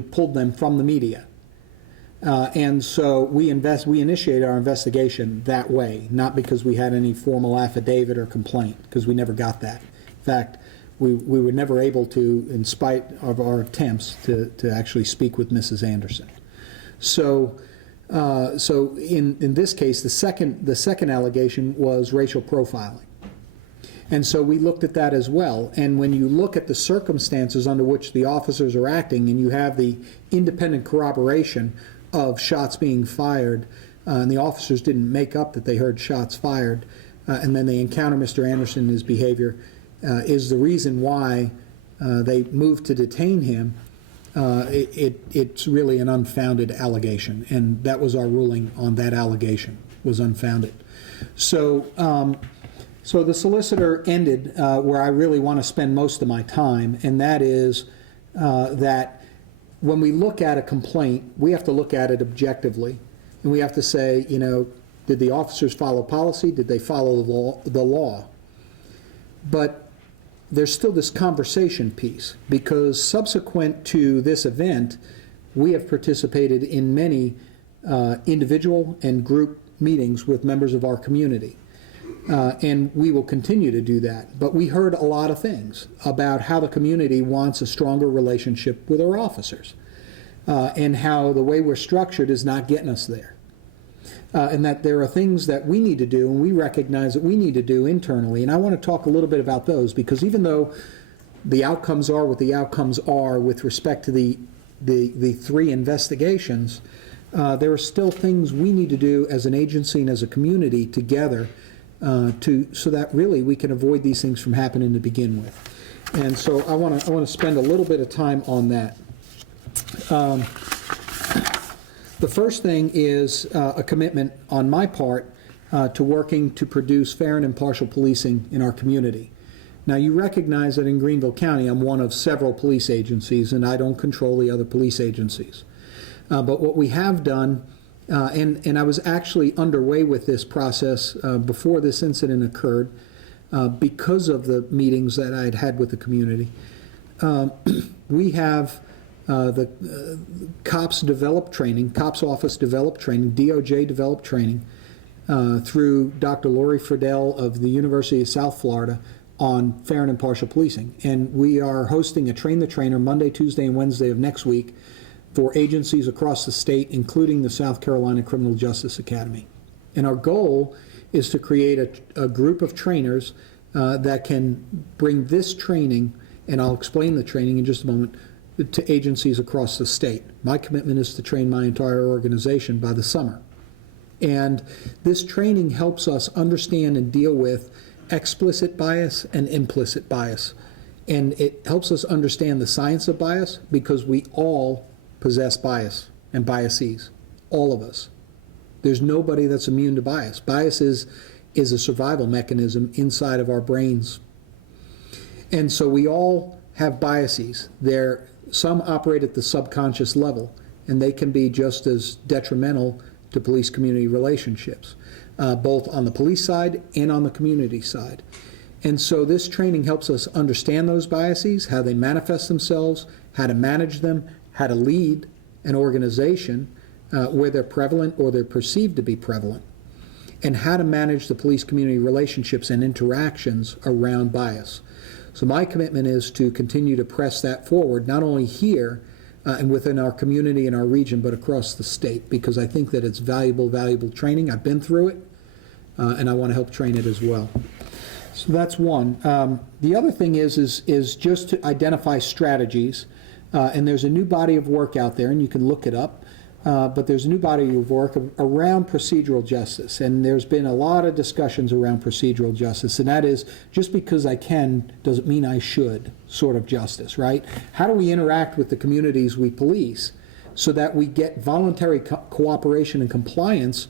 pulled them from the media. And so we initiated our investigation that way, not because we had any formal affidavit or complaint, because we never got that. In fact, we were never able to, in spite of our attempts, to actually speak with Mrs. Anderson. So in this case, the second allegation was racial profiling. And so we looked at that as well. And when you look at the circumstances under which the officers are acting, and you have the independent corroboration of shots being fired, and the officers didn't make up that they heard shots fired, and then they encounter Mr. Anderson and his behavior is the reason why they moved to detain him. It's really an unfounded allegation, and that was our ruling on that allegation, was unfounded. So the solicitor ended where I really want to spend most of my time, and that is that when we look at a complaint, we have to look at it objectively, and we have to say, you know, did the officers follow policy? Did they follow the law? But there's still this conversation piece, because subsequent to this event, we have participated in many individual and group meetings with members of our community. And we will continue to do that. But we heard a lot of things about how the community wants a stronger relationship with our officers, and how the way we're structured is not getting us there. And that there are things that we need to do, and we recognize that we need to do internally. And I want to talk a little bit about those, because even though the outcomes are what the outcomes are with respect to the three investigations, there are still things we need to do as an agency and as a community together so that really we can avoid these things from happening to begin with. And so I want to spend a little bit of time on that. The first thing is a commitment on my part to working to produce fair and impartial policing in our community. Now, you recognize that in Greenville County I'm one of several police agencies, and I don't control the other police agencies. But what we have done, and I was actually underway with this process before this incident occurred, because of the meetings that I had had with the community. We have the cops developed training, cops office developed training, DOJ developed training through Dr. Lori Friedel of the University of South Florida on fair and impartial policing. And we are hosting a Train the Trainer Monday, Tuesday, and Wednesday of next week for agencies across the state, including the South Carolina Criminal Justice Academy. And our goal is to create a group of trainers that can bring this training, and I'll explain the training in just a moment, to agencies across the state. My commitment is to train my entire organization by the summer. And this training helps us understand and deal with explicit bias and implicit bias. And it helps us understand the science of bias, because we all possess bias and biases, all of us. There's nobody that's immune to bias. Bias is a survival mechanism inside of our brains. And so we all have biases. Some operate at the subconscious level, and they can be just as detrimental to police-community relationships, both on the police side and on the community side. And so this training helps us understand those biases, how they manifest themselves, how to manage them, how to lead an organization where they're prevalent or they're perceived to be prevalent, and how to manage the police-community relationships and interactions around bias. So my commitment is to continue to press that forward, not only here and within our community and our region, but across the state, because I think that it's valuable training. I've been through it, and I want to help train it as well. So that's one. The other thing is just to identify strategies, and there's a new body of work out there, and you can look it up. But there's a new body of work around procedural justice, and there's been a lot of discussions around procedural justice, and that is, just because I can doesn't mean I should sort of justice, right? How do we interact with the communities we police so that we get voluntary cooperation and compliance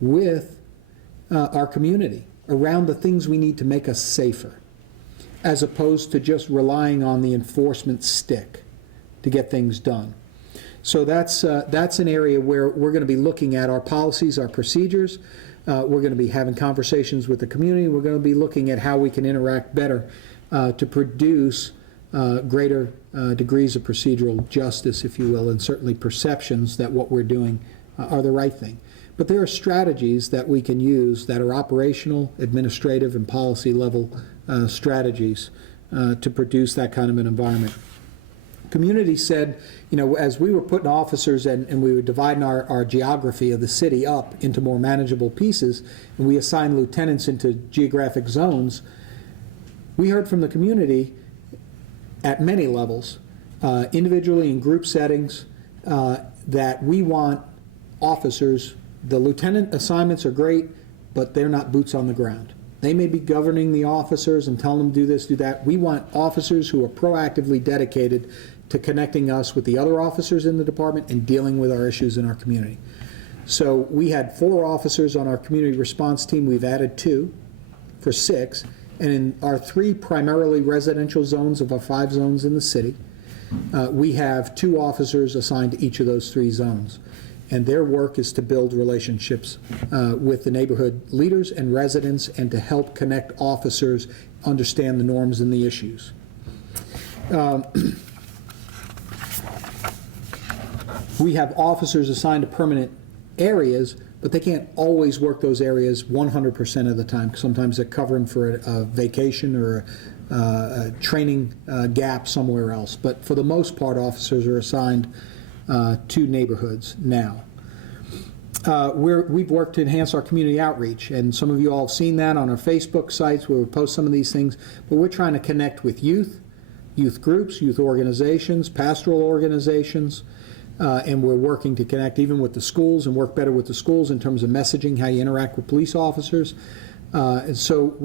with our community around the things we need to make us safer, as opposed to just relying on the enforcement stick to get things done? So that's an area where we're going to be looking at our policies, our procedures. We're going to be having conversations with the community. We're going to be looking at how we can interact better to produce greater degrees of procedural justice, if you will, and certainly perceptions that what we're doing are the right thing. But there are strategies that we can use that are operational, administrative, and policy level strategies to produce that kind of an environment. Community said, as we were putting officers and we were dividing our geography of the city up into more manageable pieces, and we assigned lieutenants into geographic zones, we heard from the community at many levels, individually in group settings, that we want officers. The lieutenant assignments are great, but they're not boots on the ground. They may be governing the officers and telling them do this, do that. We want officers who are proactively dedicated to connecting us with the other officers in the department and dealing with our issues in our community. So we had 4 officers on our community response team. We've added 2 for 6. And in our 3 primarily residential zones of our 5 zones in the city, we have 2 officers assigned to each of those 3 zones. And their work is to build relationships with the neighborhood leaders and residents and to help connect officers, understand the norms and the issues. We have officers assigned to permanent areas, but they can't always work those areas 100% of the time. Sometimes they're covering for a vacation or a training gap somewhere else. But for the most part, officers are assigned to neighborhoods now. We've worked to enhance our community outreach, and some of you all have seen that on our Facebook sites where we post some of these things, but we're trying to connect with youth groups, youth organizations, pastoral organizations, and we're working to connect even with the schools and work better with the schools in terms of messaging, how you interact with police officers. And so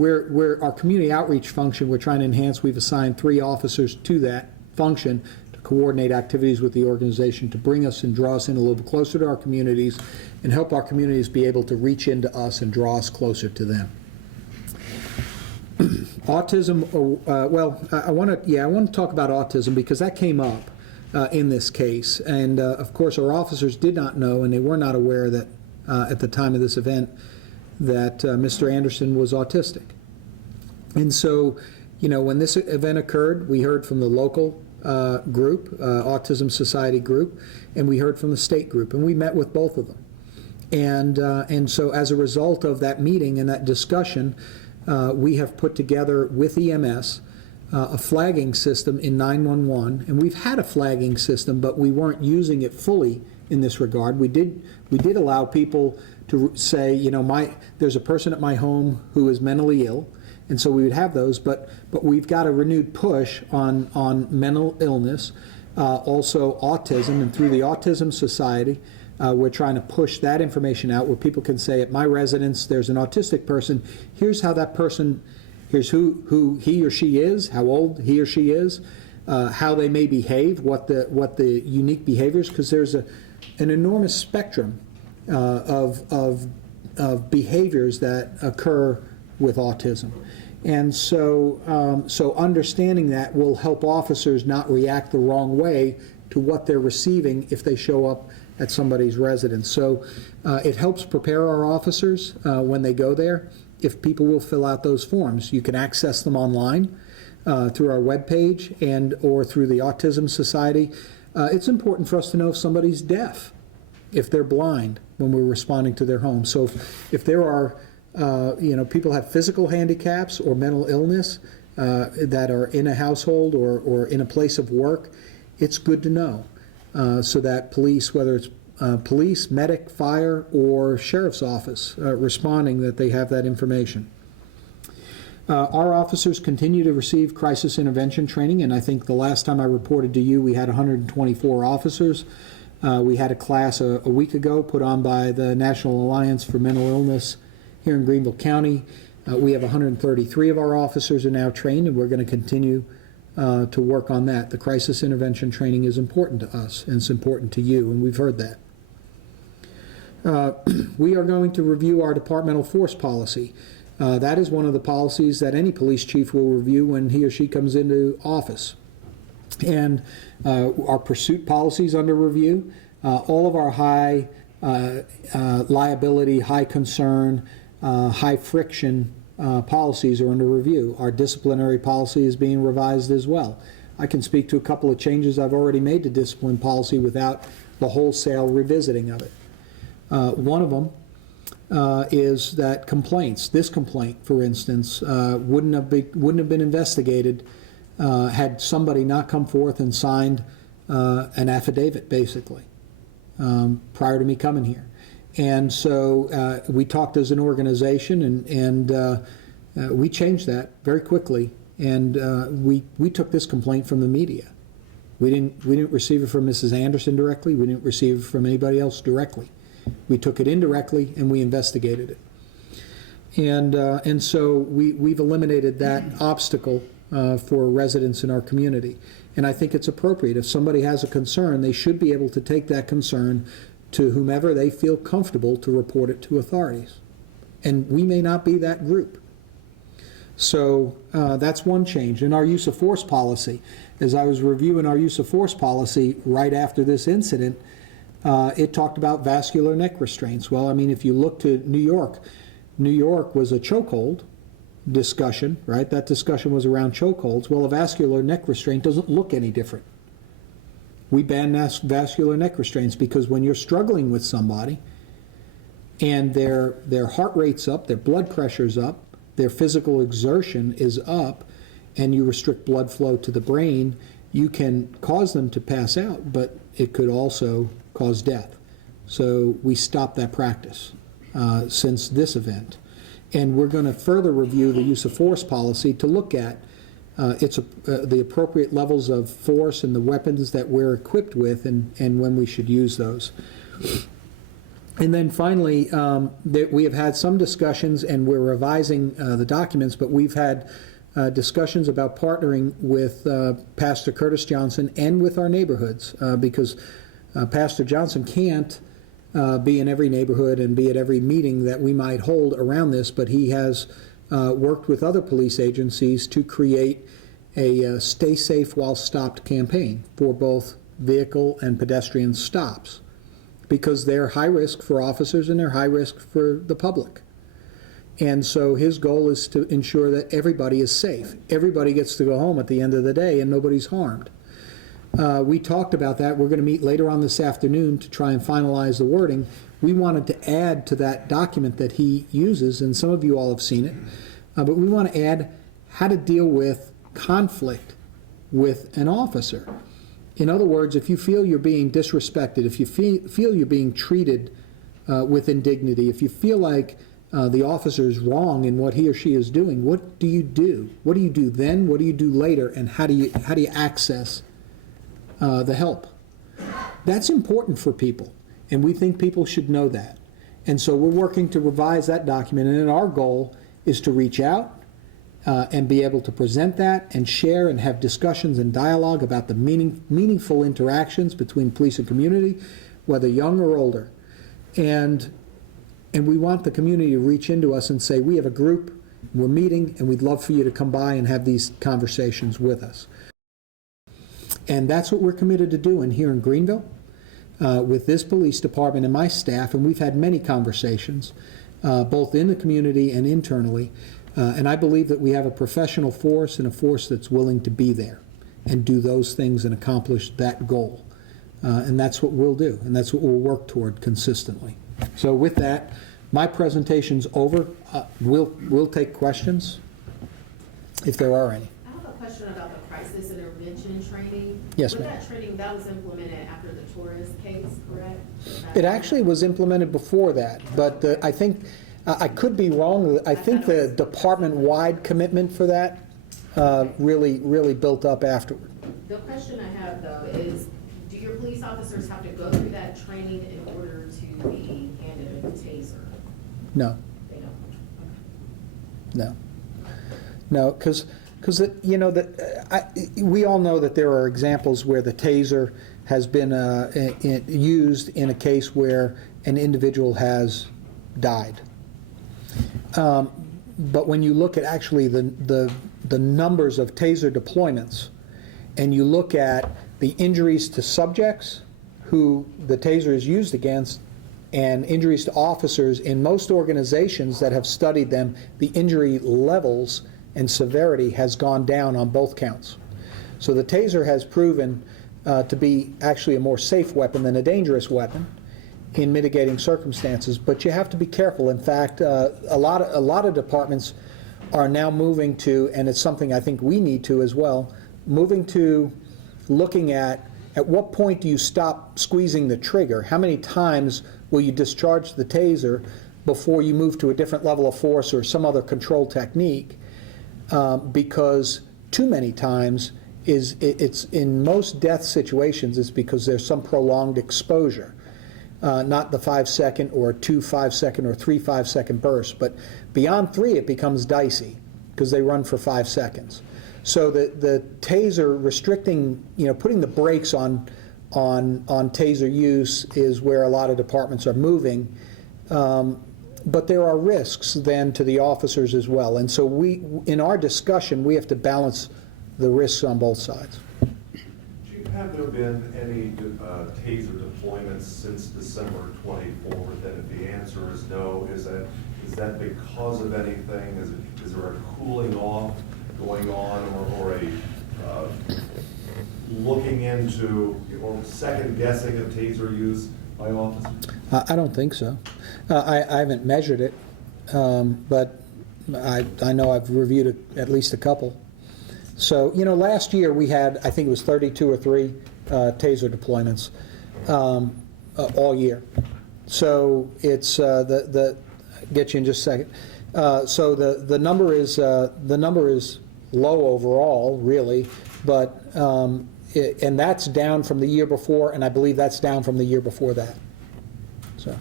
our community outreach function, we're trying to enhance. We've assigned 3 officers to that function to coordinate activities with the organization to bring us and draw us in a little bit closer to our communities and help our communities be able to reach into us and draw us closer to them. Autism, I want to talk about autism because that came up in this case. And of course, our officers did not know, and they were not aware that at the time of this event that Mr. Anderson was autistic. And so, when this event occurred, we heard from the local group, Autism Society group, and we heard from the state group, and we met with both of them. And so as a result of that meeting and that discussion, we have put together with EMS a flagging system in 911, and we've had a flagging system, but we weren't using it fully in this regard. We did allow people to say, there's a person at my home who is mentally ill, and so we would have those, but we've got a renewed push on mental illness, also autism, and through the Autism Society, we're trying to push that information out where people can say, at my residence, there's an autistic person, here's how that person, here's who he or she is, how old he or she is, how they may behave, what the unique behaviors, because there's an enormous spectrum of behaviors that occur with autism. And so understanding that will help officers not react the wrong way to what they're receiving if they show up at somebody's residence. So it helps prepare our officers when they go there. If people will fill out those forms, you can access them online through our webpage or through the Autism Society. It's important for us to know if somebody's deaf, if they're blind when we're responding to their home. So if there are, people have physical handicaps or mental illness that are in a household or in a place of work, it's good to know so that police, whether it's police, medic, fire, or sheriff's office responding, that they have that information. Our officers continue to receive crisis intervention training, and I think the last time I reported to you, we had 124 officers. We had a class a week ago put on by the National Alliance for Mental Illness here in Greenville County. We have 133 of our officers are now trained, and we're going to continue to work on that. The crisis intervention training is important to us, and it's important to you, and we've heard that. We are going to review our departmental force policy. That is one of the policies that any police chief will review when he or she comes into office. And our pursuit policies under review. All of our high liability, high concern, high friction policies are under review. Our disciplinary policy is being revised as well. I can speak to a couple of changes I've already made to discipline policy without the wholesale revisiting of it. One of them is that complaints, this complaint, for instance, wouldn't have been investigated had somebody not come forth and signed an affidavit, basically, prior to me coming here. And so we talked as an organization, and we changed that very quickly. And we took this complaint from the media. We didn't receive it from Mrs. Anderson directly. We didn't receive it from anybody else directly. We took it indirectly and we investigated it. And so we've eliminated that obstacle for residents in our community. And I think it's appropriate. If somebody has a concern, they should be able to take that concern to whomever they feel comfortable to report it to authorities. And we may not be that group. So that's one change. In our use of force policy, as I was reviewing our use of force policy right after this incident, it talked about vascular neck restraints. Well, I mean, if you look to New York was a chokehold discussion, right? That discussion was around chokeholds. Well, a vascular neck restraint doesn't look any different. We ban vascular neck restraints because when you're struggling with somebody and their heart rate's up, their blood pressure's up, their physical exertion is up, and you restrict blood flow to the brain, you can cause them to pass out, but it could also cause death. So we stopped that practice since this event. And we're going to further review the use of force policy to look at the appropriate levels of force and the weapons that we're equipped with and when we should use those. And then finally, we have had some discussions, and we're revising the documents, but we've had discussions about partnering with Pastor Curtis Johnson and with our neighborhoods, because Pastor Johnson can't be in every neighborhood and be at every meeting that we might hold around this, but he has worked with other police agencies to create a Stay Safe While Stopped campaign for both vehicle and pedestrian stops, because they're high risk for officers and they're high risk for the public. And so his goal is to ensure that everybody is safe. Everybody gets to go home at the end of the day and nobody's harmed. We talked about that. We're going to meet later on this afternoon to try and finalize the wording. We wanted to add to that document that he uses, and some of you all have seen it, but we want to add how to deal with conflict with an officer. In other words, if you feel you're being disrespected, if you feel you're being treated with indignity, if you feel like the officer is wrong in what he or she is doing, what do you do? What do you do then? What do you do later? And how do you access the help? That's important for people, and we think people should know that. And so we're working to revise that document, and then our goal is to reach out and be able to present that and share and have discussions and dialogue about the meaningful interactions between police and community, whether young or older. And we want the community to reach into us and say, we have a group, we're meeting, and we'd love for you to come by and have these conversations with us. And that's what we're committed to doing here in Greenville with this police department and my staff, and we've had many conversations, both in the community and internally. And I believe that we have a professional force and a force that's willing to be there and do those things and accomplish that goal. And that's what we'll do, and that's what we'll work toward consistently. So with that, my presentation's over. We'll take questions if there are any. I have a question about the crisis intervention training. Yes, ma'am. That training, that was implemented after the Torres case, correct? It actually was implemented before that, but I think, I could be wrong, I think the department-wide commitment for that really built up afterward. The question I have, though, is do your police officers have to go through that training in order to be handed a taser? No. They don't? No. No, because you know, we all know that there are examples where the taser has been used in a case where an individual has died. But when you look at actually the numbers of taser deployments, and you look at the injuries to subjects who the taser is used against, and injuries to officers, in most organizations that have studied them, the injury levels and severity has gone down on both counts. So the taser has proven to be actually a more safe weapon than a dangerous weapon in mitigating circumstances, but you have to be careful. In fact, a lot of departments are now moving to, and it's something I think we need to as well, moving to looking at what point do you stop squeezing the trigger? How many times will you discharge the taser before you move to a different level of force or some other control technique? Because too many times it's in most death situations it's because there's some prolonged exposure. Not the 5-second or 2 5-second or 3 5-second bursts, but beyond 3 it becomes dicey because they run for 5 seconds. So the taser restricting, putting the brakes on taser use is where a lot of departments are moving. But there are risks then to the officers as well. And so in our discussion, we have to balance the risks on both sides. Have there been any taser deployments since December 24th? And if the answer is no, is that because of anything? Is there a cooling off going on, or a looking into or second guessing of taser use by officers? I don't think so. I haven't measured it, but I know I've reviewed at least a couple. So, last year we had, I think it was 32 or 3 taser deployments all year. So it's get you in just a second. So the number is low overall, really, but and that's down from the year before, and I believe that's down from the year before that. So,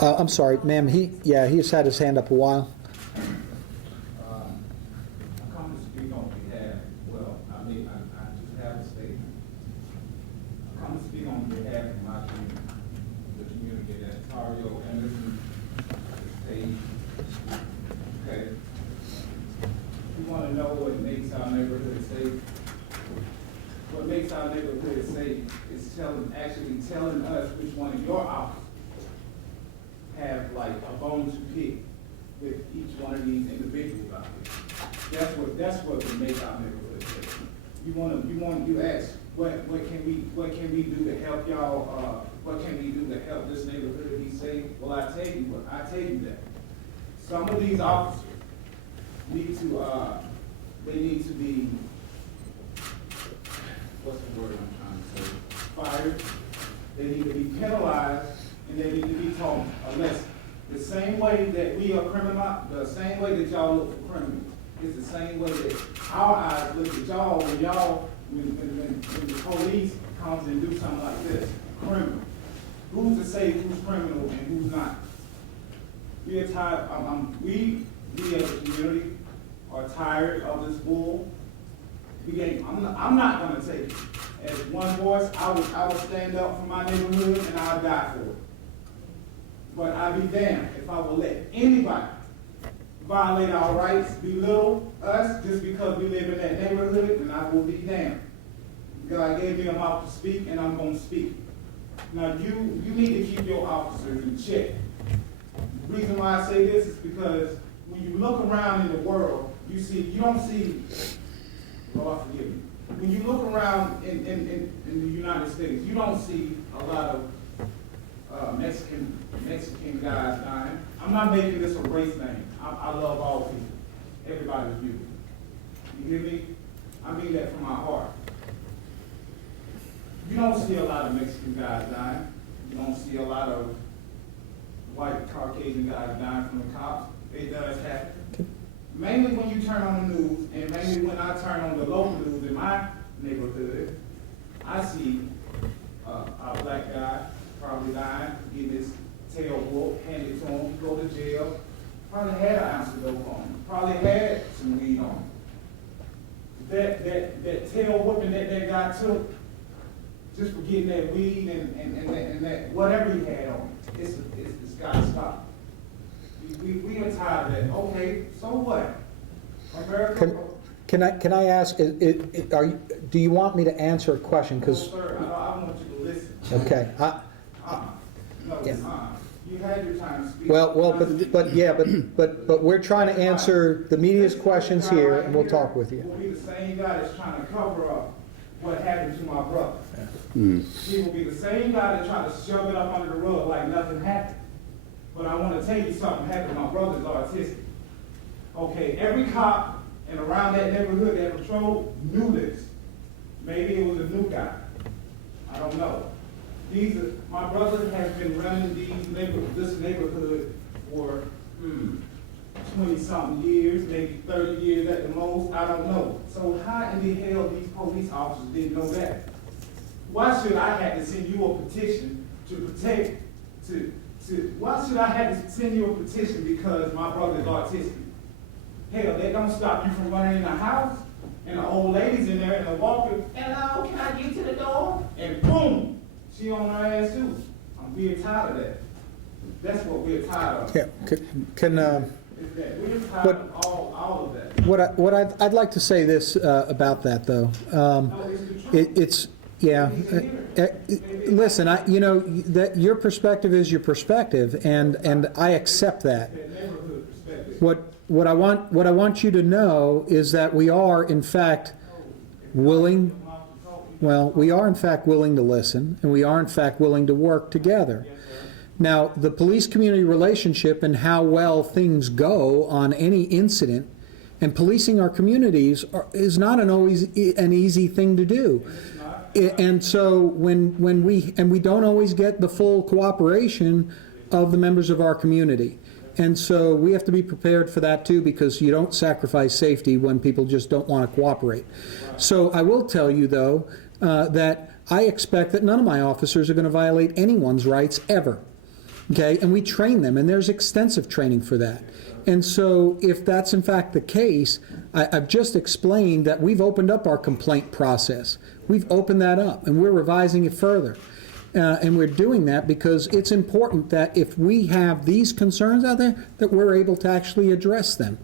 I'm sorry, ma'am. He's had his hand up a while. What makes our neighborhood safe is actually telling us which one of your officers have like a bone to pick with each one of these individuals out there. That's what would make our neighborhood safe. You ask what can we do to help y'all? What can we do to help this neighborhood be safe? Well, I tell you that some of these officers need to be, what's the word I'm trying to say, fired. They need to be penalized, and they need to be taught a lesson. The same way that we are criminal, the same way that y'all look for criminals, it's the same way that our eyes look at y'all when the police comes and do something like this. Criminal. Who's to say who's criminal and who's not? We are tired. We as a community are tired of this bull. I'm not going to take it. As one voice, I would stand up for my neighborhood and I'll die for it. But I'd be damned if I would let anybody violate our rights, belittle us just because we live in that neighborhood, and I will be damned. God gave me a mouth to speak, and I'm going to speak. Now, you need to keep your officers in check. The reason why I say this is because when you look around in the world, you don't see, Lord forgive me, when you look around in the United States, you don't see a lot of Mexican guys dying. I'm not making this a race thing. I love all people. Everybody's beautiful. You hear me? I mean that from my heart. You don't see a lot of Mexican guys dying. You don't see a lot of white Caucasian guys dying from the cops. It does happen. Mainly when you turn on the news, and mainly when I turn on the local news in my neighborhood, I see a black guy probably dying, getting his tail whooped, handed to him, go to jail. Probably had an ounce of dope on him. Probably had some weed on him. That tail whooping that guy took, just for getting that weed and that whatever he had on him, it's got to stop. We are tired of that. Okay, so what? America. Can I ask? Do you want me to answer a question? No, sir, I want you to listen. Okay. You had your time to speak. but we're trying to answer the media's questions here, and we'll talk with you. Will be the same guy that's trying to cover up what happened to my brother. He will be the same guy that tried to shove it up under the rug like nothing happened. But I want to tell you something happened. My brother's autistic. Okay, every cop and around that neighborhood that patrolled knew this. Maybe it was a new guy. I don't know. My brother has been running this neighborhood for 20-something years, maybe 30 years at the most. I don't know. So how in the hell these police officers didn't know that? Why should I have to send you a petition to protect? Why should I have to send you a petition because my brother's autistic? Hell, that don't stop you from running in the house and the old lady's in there and the walker. Hello, can I get to the door? And boom, she on her ass too. We're tired of that. That's what we're tired of. Yeah, We're tired of all of that. what I'd like to say this about that though. No, it's the truth. Listen, that your perspective is your perspective, and I accept that. That neighborhood perspective. What I want you to know is that we are in fact willing. Well, we are in fact willing to listen, and we are in fact willing to work together. Now, the police-community relationship and how well things go on any incident and policing our communities is not always an easy thing to do. And so when we don't always get the full cooperation of the members of our community. And so we have to be prepared for that too, because you don't sacrifice safety when people just don't want to cooperate. So I will tell you though, that I expect that none of my officers are going to violate anyone's rights ever. Okay, and we train them, and there's extensive training for that. And so if that's in fact the case, I've just explained that we've opened up our complaint process. We've opened that up, and we're revising it further. And we're doing that because it's important that if we have these concerns out there, that we're able to actually address them.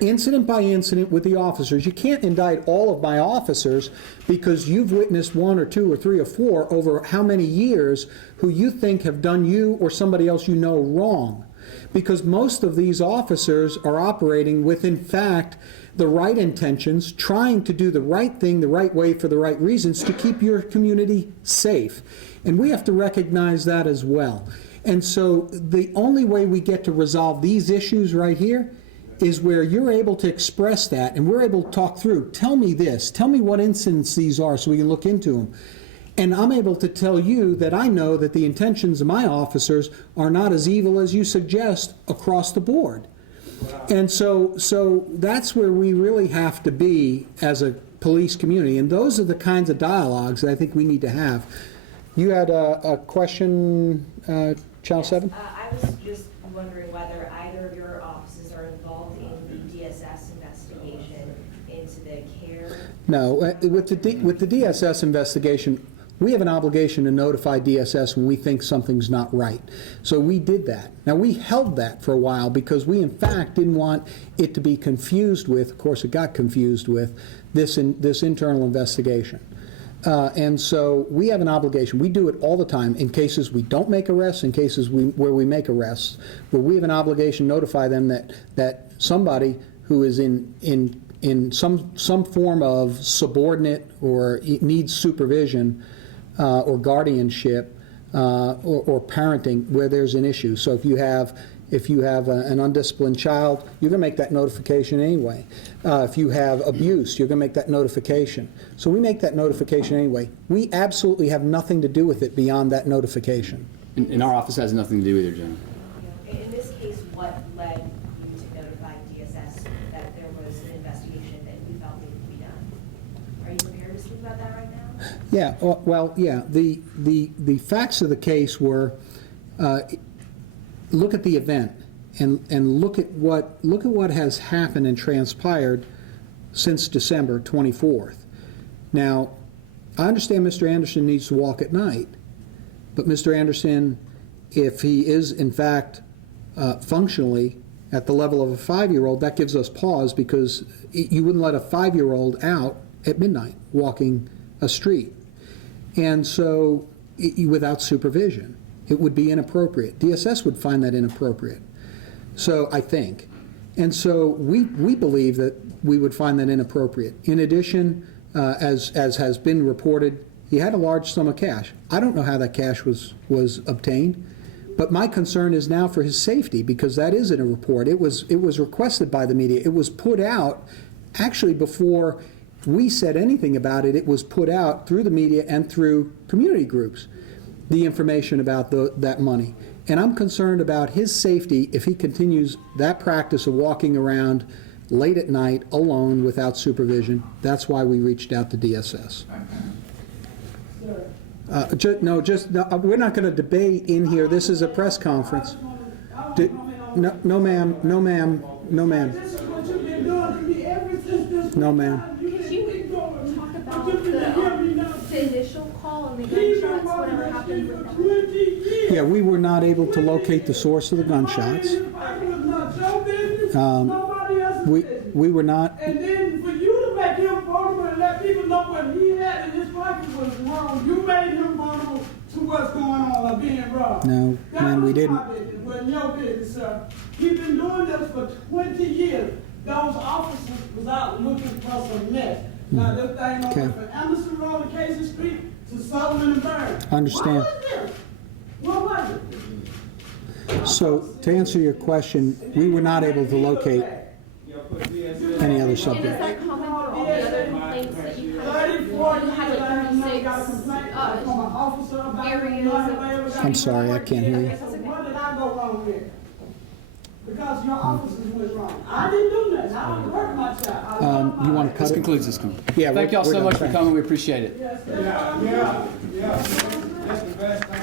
Incident by incident with the officers. You can't indict all of my officers because you've witnessed one or two or three or four over how many years who you think have done you or somebody else you know wrong. Because most of these officers are operating with, in fact, the right intentions, trying to do the right thing the right way for the right reasons to keep your community safe. And we have to recognize that as well. And so the only way we get to resolve these issues right here is where you're able to express that and we're able to talk through, tell me this, tell me what incidents these are so we can look into them. And I'm able to tell you that I know that the intentions of my officers are not as evil as you suggest across the board. And so that's where we really have to be as a police community. And those are the kinds of dialogues that I think we need to have. You had a question, Channel 7? I was just wondering whether either of your offices are involved in the DSS investigation into the care. No, with the DSS investigation, we have an obligation to notify DSS when we think something's not right. So we did that. Now, we held that for a while because we, in fact, didn't want it to be confused with, of course, it got confused with, this internal investigation. And so we have an obligation. We do it all the time in cases we don't make arrests, in cases where we make arrests, but we have an obligation to notify them that somebody who is in some form of subordinate or needs supervision or guardianship or parenting where there's an issue. So if you have an undisciplined child, you're going to make that notification anyway. If you have abuse, you're going to make that notification. So we make that notification anyway. We absolutely have nothing to do with it beyond that notification. And our office has nothing to do with it, General. In this case, what led you to notify DSS that there was an investigation that you felt needed to be done? Are you prepared to speak about that right now? Yeah, well, yeah. The facts of the case were, look at the event and look at what has happened and transpired since December 24th. Now, I understand Mr. Anderson needs to walk at night, but Mr. Anderson, if he is in fact functionally at the level of a 5-year-old, that gives us pause because you wouldn't let a 5-year-old out at midnight walking a street, and so without supervision. it would be inappropriate. DSS would find that inappropriate. So, I think. And so we believe that we would find that inappropriate. In addition, as has been reported, he had a large sum of cash. I don't know how that cash was obtained, but my concern is now for his safety, because that is in a report. It was requested by the media. It was put out actually before we said anything about it. It was put out through the media and through community groups, the information about that money. And I'm concerned about his safety if he continues that practice of walking around late at night alone without supervision. That's why we reached out to DSS. We're not going to debate in here. This is a press conference. No, ma'am. No, ma'am. No, ma'am. This is what you've been doing to me ever since this. No, ma'am. Could you talk about the initial call and the gunshots, whatever happened with them? Yeah, we were not able to locate the source of the gunshots. We were not. And then for you to make him vulnerable and let people know what he had in his pocket was wrong, you made him vulnerable to what's going on or being robbed. No, ma'am, we didn't. That was my business, wasn't your business, sir. He's been doing this for 20 years. Those officers was out looking for some mess. Now this thing Okay. over from Emerson Road and Casey Street to Sullivan and Burn. Understand. What was this? What was it? So, to answer your question, we were not able to locate any other And is subject. that common for all the other complaints that you had? 34 You had like 36 areas of. I'm sorry, I can't hear you. What did I go wrong with? Because your officers went wrong. I didn't do nothing. I was working my job. You want to cut This it? concludes this con. Yeah, Thank we're y'all so done. much for Thanks. coming. We appreciate it. Yes, Yeah. That's the best thing.